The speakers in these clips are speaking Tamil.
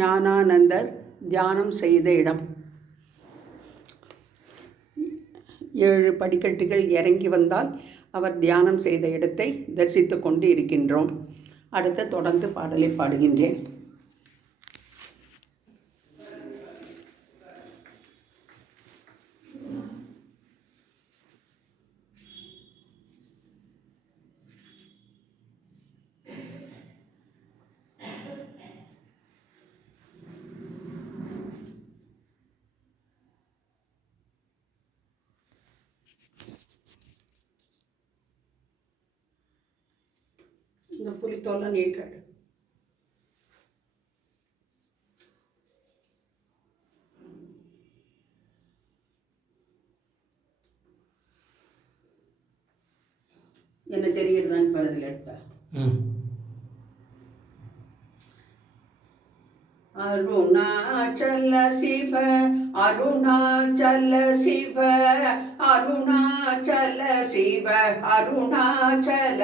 ஞானானந்தர் தியானம் செய்த இடம். 7 படிக்கட்டுகள் இறங்கி வந்தால் அவர் தியானம் செய்த இடத்தை தரிசித்து கொண்டு இருக்கின்றோம். அடுத்து தொடர்ந்து பாடலை பாடுகின்றேன். இந்த புலித்தோலை நீட்டாடு. என்ன தெரிகிறதான்னு படத்தில் எடுத்த அருணாச்சல சிவ அருணாச்சல சிவ அருணாச்சல சிவ அருணாச்சல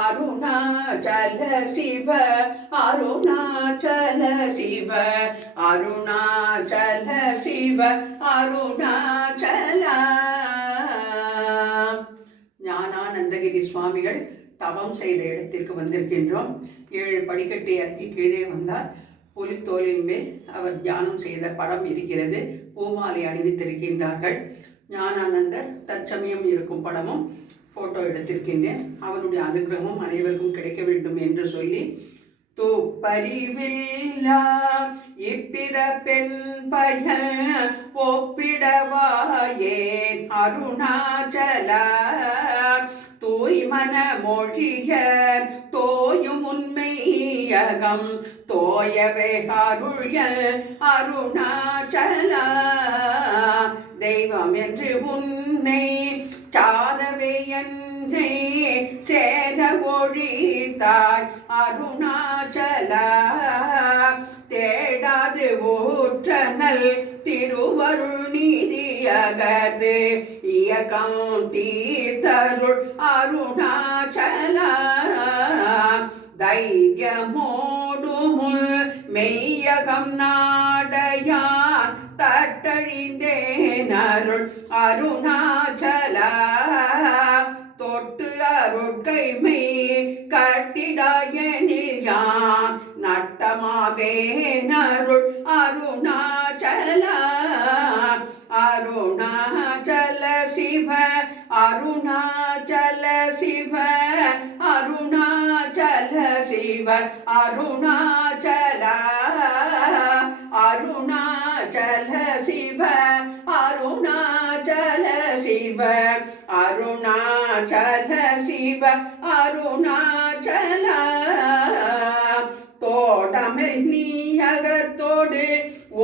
அருணாச்சல சிவ அருணாச்சல சிவ அருணாச்சல சிவ அருணாச்சல. ஞானானந்தகிரி சுவாமிகள் தவம் செய்த இடத்திற்கு வந்திருக்கின்றோம். 7 படிக்கட்டு இறங்கி கீழே வந்தார். புலித்தோலின் மேல் அவர் தியானம் செய்த படம் இருக்கிறது. பூமாலை அணிவித்திருக்கின்றார்கள். ஞானானந்தர் தற்சமயம் இருக்கும் படமும் ஃபோட்டோ எடுத்திருக்கின்றேன். அவருடைய அனுகிரகமும் அனைவருக்கும் கிடைக்க வேண்டும் என்று சொல்லி, துப்பறிவில்லா இப்பிறப்பெண் பயன் ஒப்பிடவாயேன் அருணாச்சல தூய்மன மொழிய தோயும் உண்மையகம் தோயவே அருள்ய அருணாச்சல. தெய்வம் என்று உன்னை சாரவே என்னை சேர ஒழித்தாய் அருணாச்சல. தேடாது ஊற்றனல் திருவருள் நீதியகது இயக்கம் தீர்த்தருள் அருணாச்சல. தைரியமோடுமுள் மெய்யகம் நாடையான் தட்டழிந்தேன் அருள் அருணாச்சல. தொட்டு அருட்கைமை கட்டிடாயனில் யான் நட்டமாவேன் அருள் அருணாச்சல. அருணாச்சல சிவ அருணாச்சல சிவ அருணாச்சல சிவ அருணாச்சல. அருணாச்சல சிவ அருணாச்சல சிவ அருணாச்சல சிவ அருணாச்சல. தோடமில் நீயகத்தோடு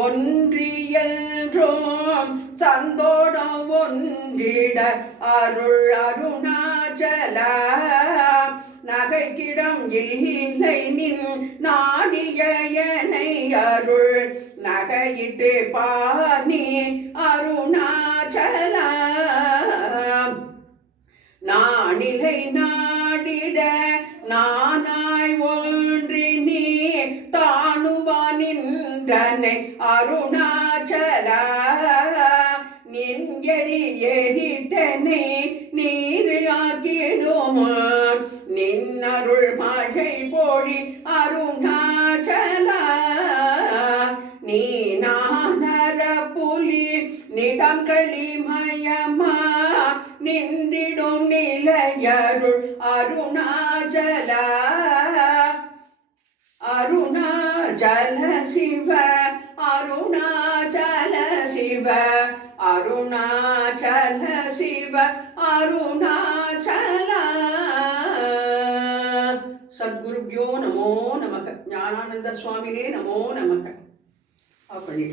ஒன்றியல்றோம் சந்தோடம் ஒன்றிட அருள் அருணாச்சல. நகைக்கிடம் இல்லை நின் நாடிய எனை அருள் நகையிட்டு பாணி அருணாச்சல. நானிலை நாடிட நானாய் ஒன்றி நீ தானுவானின்றனை அருணாச்சல. நின்யரி எரித்தனை நீர் ஆக்கிடுமா நின்னருள் மழை பொழி அருணாச்சல. நீ நானர புலி நிதம் களிமயமா நின்றிடும் நிலையருள் அருணாச்சல. அருணாச்சல சிவ அருணாச்சல சிவ அருணாச்சல சிவ அருணாச்சல. சத்குருப்யோ நமோ நமக. ஞானானந்த சுவாமினே நமோ நமக. அப்படி